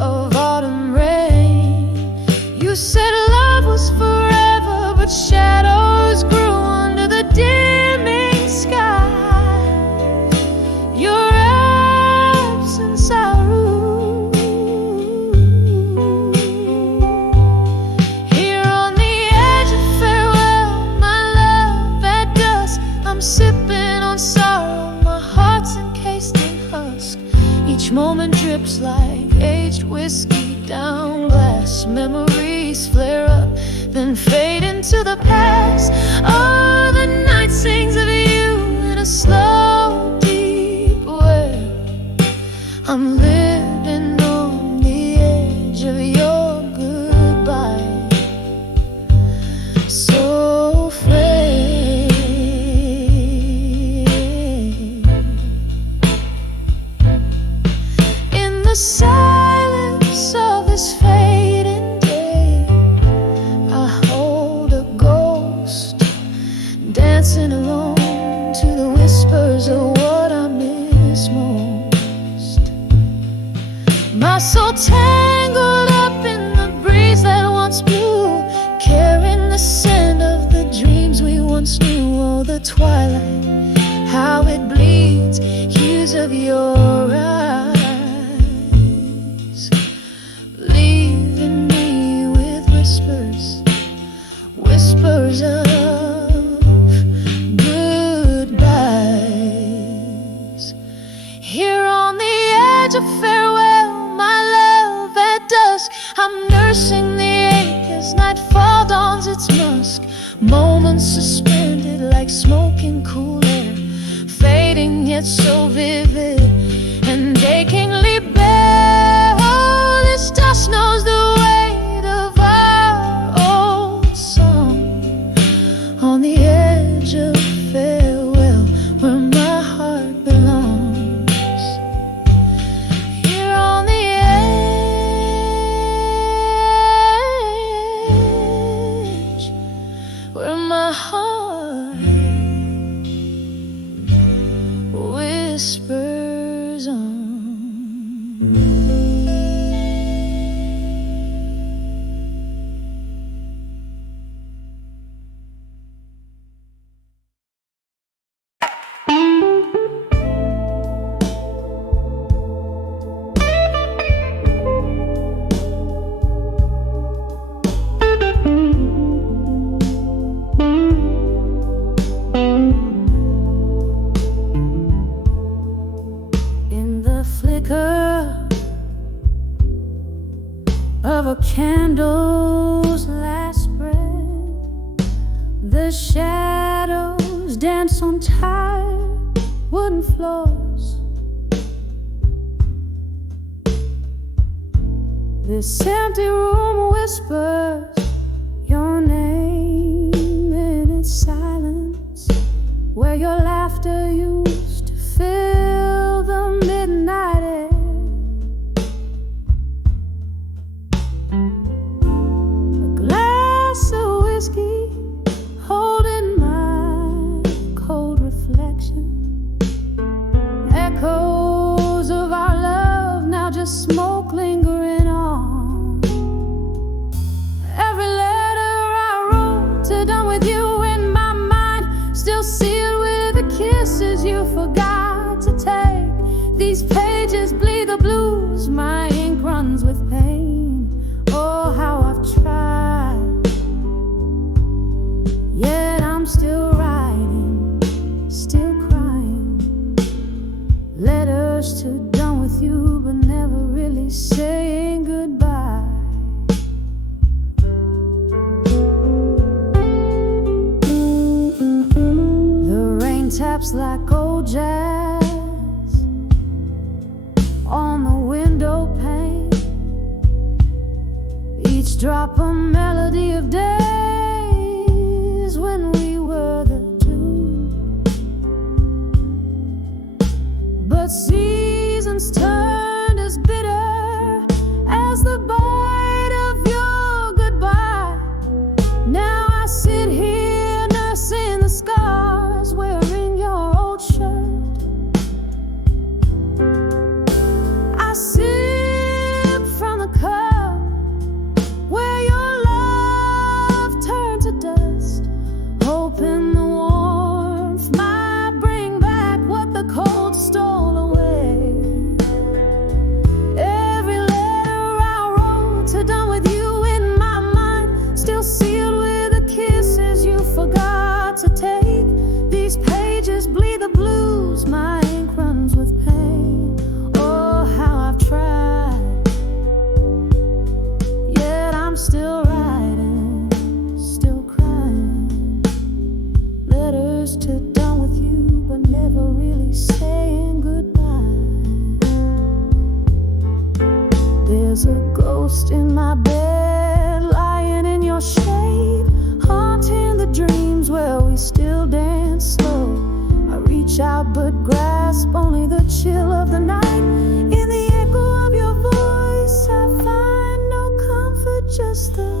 of autumn rain. You said love was forever, but shadows grew under the dimming sky. Your absence I rue. Here on the edge of farewell, my love at dusk, I'm sipping on sorrow, my heart's encased in husk. Each moment drips like aged whiskey down glass. Memories flare up, then fade into the past. Oh, the night sings of you in a slow, deep way. I'm living on the edge of your goodbye, so afraid. In the silence of this fading day, I hold a ghost dancing alone to the whispers of what I miss most. My soul tangled up in the breeze that once blew, carrying the scent of the dreams we once knew. Oh, the twilight, how it bleeds, hues of your eyes, leaving me with whispers, whispers of goodbyes. Here on the edge of farewell, my love at dusk, I'm nursing the ache as nightfall dawns its musk. Moments suspended like smoke in cool air, fading yet so vivid and achingly bare. Oh, this dust knows the weight of our old song. On the edge of farewell, where my heart belongs. Here on the edge, where my heart whispers on. In the flicker of a candle's last spread, the shadows dance on tired wooden floors. This empty room whispers your name in its silence, where your laughter used to fill the midnight air. A glass of whiskey holding my cold reflection, echoes of our love now just smoke lingering on. Every letter I wrote to done with you in my mind, still sealed with the kisses you forgot to take. These pages bleed the blues, my ink runs with pain. Oh, how I've tried, yet I'm still writing, still crying. Letters to done with you, but never really saying goodbye. The rain taps like old jazz on the window pane, each drop a melody of days when we were the two. But seasons There's a ghost in my bed, lying in your shade, haunting the dreams where we still dance slow. I reach out but grasp only the chill of the night. In the echo of your voice I find no comfort, just the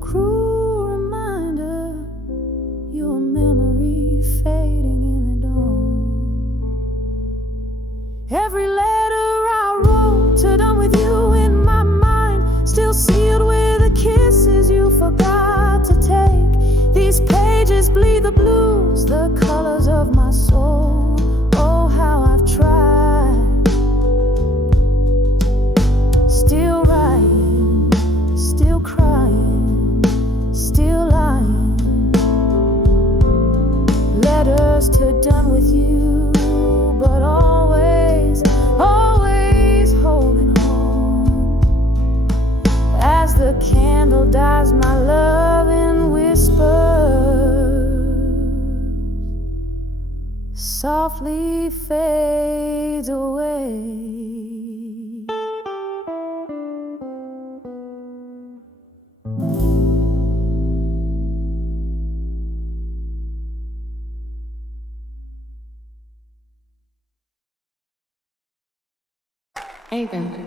cruel reminder, your memory fading in the dawn. Every letter I wrote to done with you in my mind, still sealed with the kisses you forgot to take. These pages bleed the blues, the colors of my soul. Oh, how I've tried. Still writing, still crying, still lying. Letters to done with you, but always, always holding on. As the candle dies, my love in whispers softly fades away. Anything.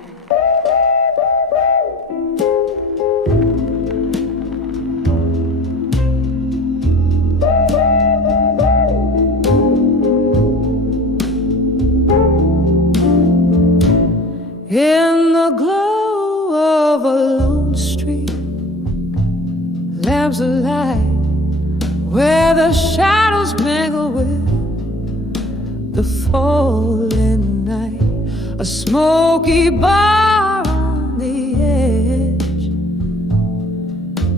In the glow of a lone street, lamps alight where the shadows mingle with the falling night. A smoky bar on the edge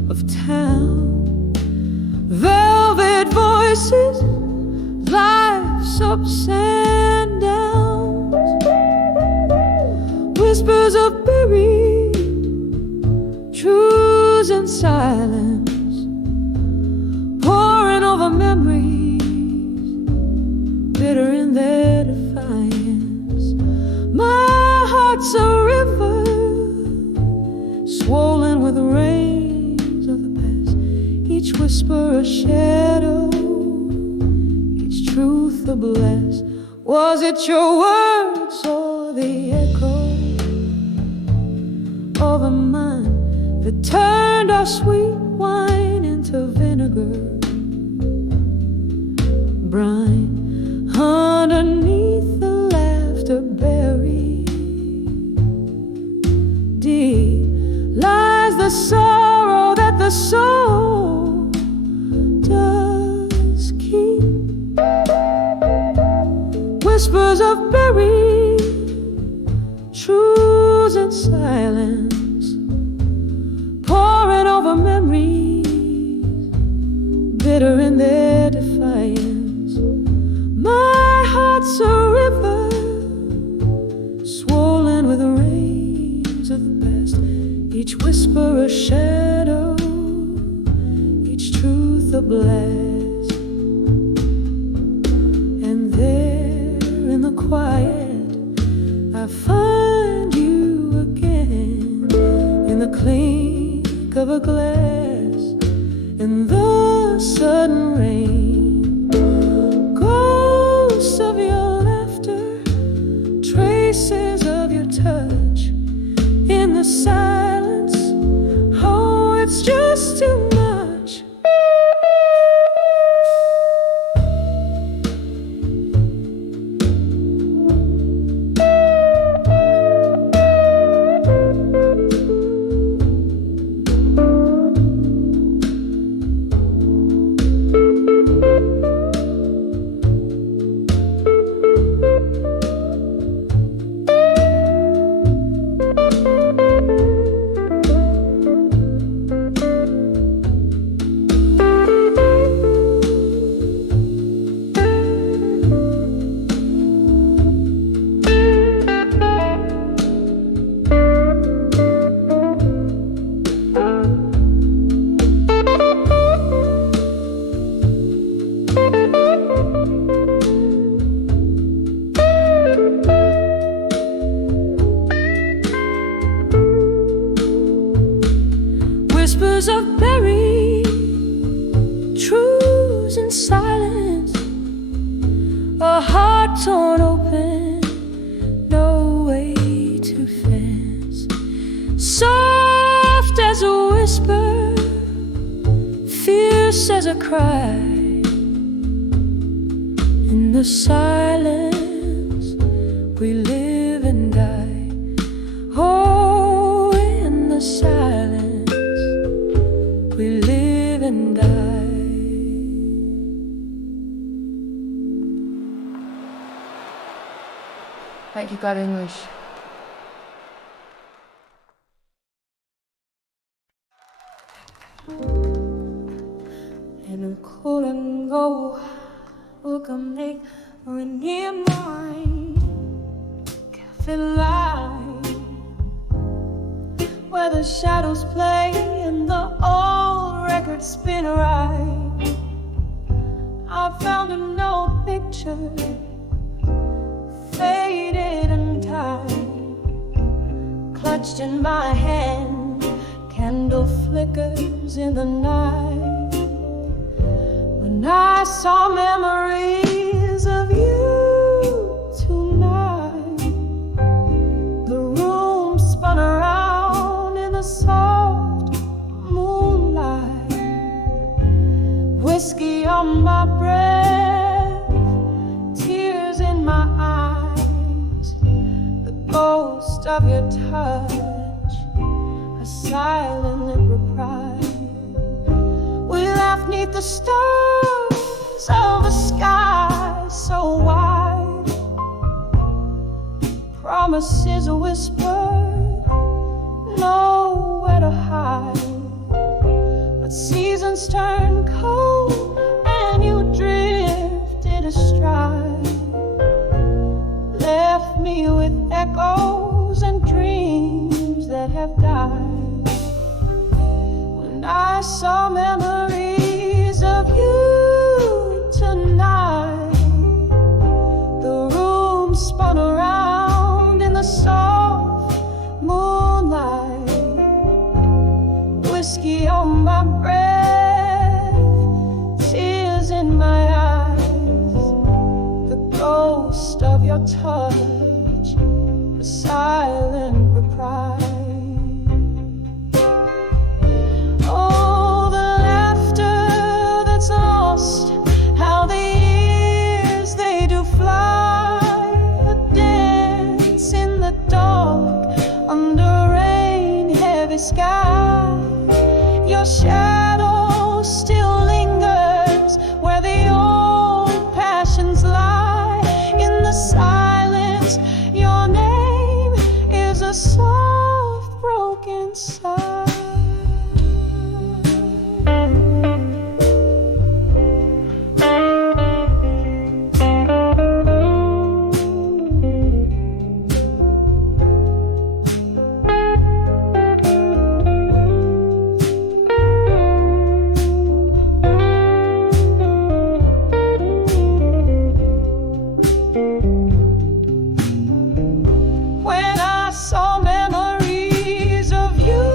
of town, velvet voices, life's ups and downs, whispers of buried truths and silence, pouring over memories, bitter in their defiance. My heart's a river, swollen with rains of the past, each whisper a shadow, each truth a blast. Was it your words or the echo of a mind that turned our sweet wine into vinegar brine? Underneath the laughter buried deep lies the sorrow that the soul does keep. Whispers of buried truths and silence, pouring over memories, bitter in their defiance. My heart's a river, swollen with the rains of the past, each whisper a shadow, each truth a blast. And there in the quiet I find you again, in the clink of a glass, in the sudden rain, ghosts of your laughter, traces of your touch, in the silence. Oh, it's just too much. years of buried truths in silence, a heart torn open, no way to fence. Soft as a whisper, fierce as a cry, in the silence we live and die. Oh, in the silence we live and die. Thank you, God English. And I'm cool and go, look, I make near mine. Cafe light, where the shadows play and the old records spin right. I found an old picture, faded and tied, clutched in my hand, candle flickers in the night. When I saw memories of you tonight, the room spun around in the soft moonlight. Whiskey on my breath, tears in my eyes, the ghost of your touch, a silent reprise. We laughed 'neath the stars of a sky so wide, promises whispered, nowhere to hide. But seasons turned cold and you drifted astride, left me with echoes and dreams that have died. When I saw memories of you tonight, the room spun around in the soft moonlight. Whiskey on my breath, tears in my eyes, the ghost of your touch, the silent reprise. Oh, the laughter that's lost, how the years they do fly. A dance in the dark, under rain, heavy sky. Your shadow still lingers where the old passions lie. In the silence, your name is a soft broken sigh. When I saw memories of you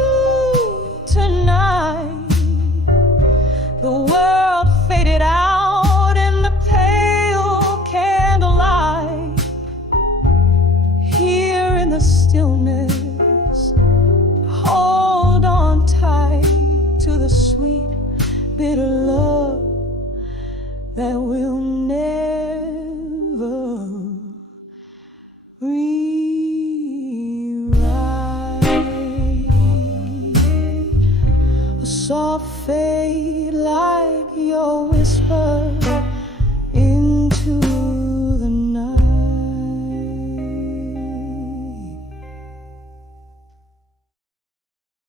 tonight, the world faded out in the pale candlelight. Here in the stillness, hold on tight to the sweet, bitter love that will never rewrite. A soft fade like your whisper